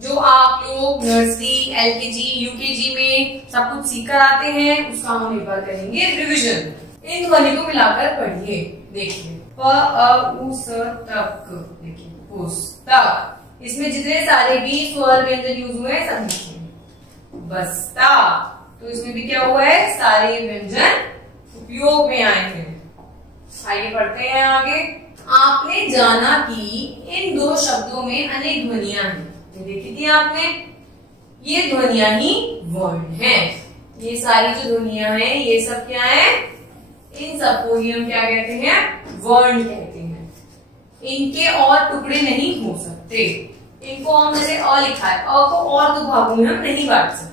जो आप लोग नर्सरी, एलकेजी, यूकेजी में सब कुछ सीख कर आते हैं, उसका हम एक बार करेंगे रिविजन। इन ध्वनि को मिलाकर पढ़िए। देखिए प अ उ स तक, देखिए पुस्तक। इसमें जितने सारे भी स्वर व्यंजन यूज हुए हैं सब लिखिए। बस्ता, तो इसमें भी क्या हुआ है, सारे व्यंजन उपयोग में आए हैं। आइए पढ़ते हैं आगे। आपने जाना कि इन दो शब्दों में अनेक ध्वनियां हैं। ये देखी थी आपने, ये ध्वनियां ही वर्ण हैं। ये सारी जो ध्वनियां हैं ये सब क्या है, इन सबको ही हम क्या कहते हैं, वर्ण कहते हैं। इनके और टुकड़े नहीं हो सकते। इनको हम जैसे अ लिखा है, अ को और दो भागों में हम नहीं बांट सकते।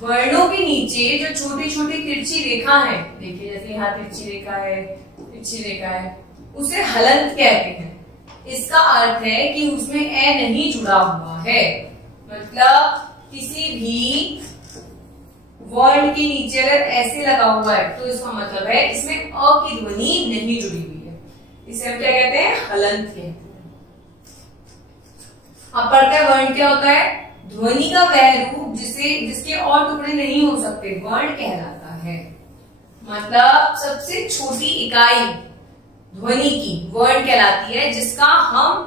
वर्णों के नीचे जो छोटी छोटी तिरछी रेखा है, देखिए जैसे यहाँ तिरछी रेखा है, तिरछी रेखा है, उसे हलंत कहते हैं। इसका अर्थ है कि उसमें ए नहीं जुड़ा हुआ है, मतलब किसी भी वर्ण के नीचे अगर ऐसे लगा हुआ है तो इसका मतलब है इसमें अ की ध्वनि नहीं जुड़ी हुई है। इसे हम क्या कहते हैं, हलंत कहते हैं। अब पढ़ते हैं वर्ण क्या होता है। ध्वनि का वह रूप जिसके और टुकड़े नहीं हो सकते वर्ण कहलाता है। मतलब सबसे छोटी इकाई ध्वनि की वर्ण कहलाती है, जिसका हम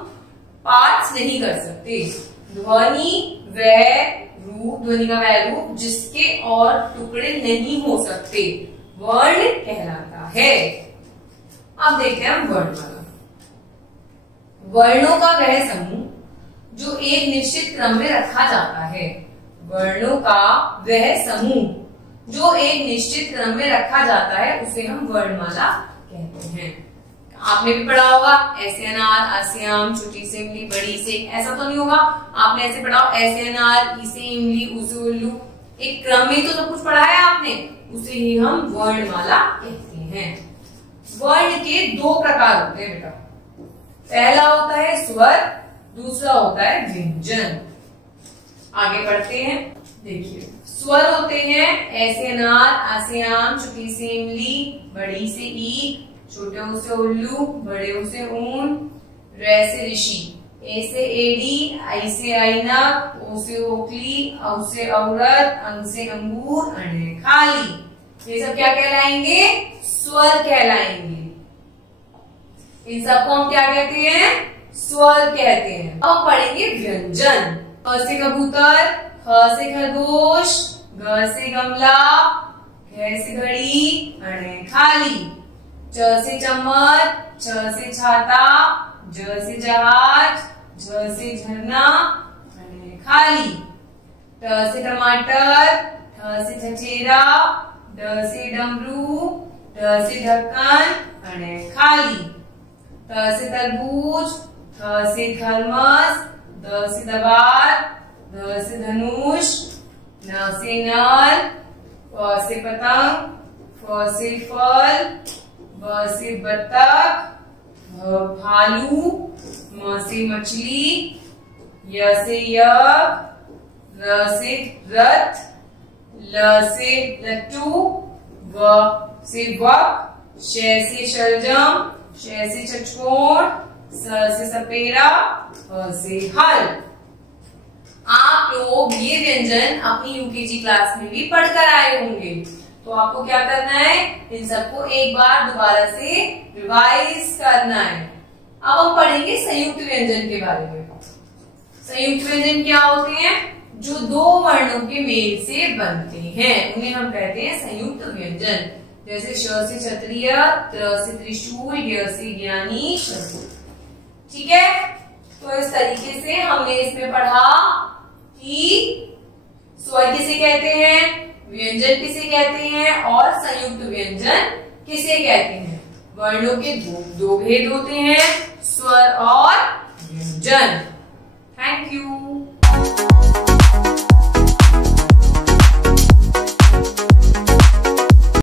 पार्ट्स नहीं कर सकते। ध्वनि का वह रूप जिसके और टुकड़े नहीं हो सकते वर्ण कहलाता है। अब देखते हैं हम वर्णमाला। वर्णों का वह समूह जो एक निश्चित क्रम में रखा जाता है। वर्णों का वह समूह जो एक निश्चित क्रम में रखा जाता है उसे हम वर्णमाला कहते हैं। आपने भी पढ़ा होगा, ऐसे अनार, ऐसे आम, छोटी से इमली, बड़ी से, ऐसा तो नहीं होगा आपने ऐसे पढ़ा हो, ऐसे अनार, इसे इमली, उसे उल्लू, एक क्रम में तो सब कुछ पढ़ा है आपने, उसे ही हम वर्णमाला कहते हैं। वर्ण के दो प्रकार होते हैं बेटा, पहला होता है स्वर, दूसरा होता है व्यंजन। आगे पढ़ते हैं। देखिए स्वर होते हैं ऐसे अनार, ऐसे आम, छोटी सी इमली, बड़ी से ईख, छोटे ऊ से उल्लू, बड़े ऊ से ऊन, रे से ऋषि, ए से एड़ी, आई से ऐनक, ओ से ओखली, औ से औरत, अंग से अंगूर, अणे खाली। ये सब क्या कहलाएंगे, स्वर कहलाएंगे। इन सबको हम क्या कहते हैं, स्वर कहते हैं। अब पढ़ेंगे व्यंजन। क से कबूतर, ख से खरगोश, ग से गमला, घ से घड़ी, अणे खाली। च से चम्मच, छ से छाता, ज से जहाज, झ से झरना, अणे खाली। ट से टमाटर, ठ से छचेरा, ड से डमरू, ढ से ढक्कन, अणे खाली। त से तरबूज, थ से थर्मस, द से दबार, ध से धनुष, न से नल, प से पतंग, फ से फल, ब से बतख, भ भालू, म से मछली, य से यज्ञ, र से रथ, ल से लट्टू, व से वक, श से शलजम, श से छचकोण, स से सपेरा, ह से हल। आप लोग ये व्यंजन अपनी यूकेजी क्लास में भी पढ़कर आए होंगे, तो आपको क्या करना है, इन सबको एक बार दोबारा से रिवाइज करना है। अब हम पढ़ेंगे संयुक्त व्यंजन के बारे में। संयुक्त व्यंजन क्या होते हैं, जो दो वर्णों के मेल से बनते हैं उन्हें हम कहते हैं संयुक्त व्यंजन। जैसे श से क्षत्रिय, त्र से त्रिशूल, य से ज्ञानी, ठीक है। तो इस तरीके से हमने इसमें पढ़ा कि स्वर किसे कहते हैं, व्यंजन किसे कहते हैं और संयुक्त व्यंजन किसे कहते हैं। वर्णों के दो भेद होते हैं, स्वर और व्यंजन। Thank you.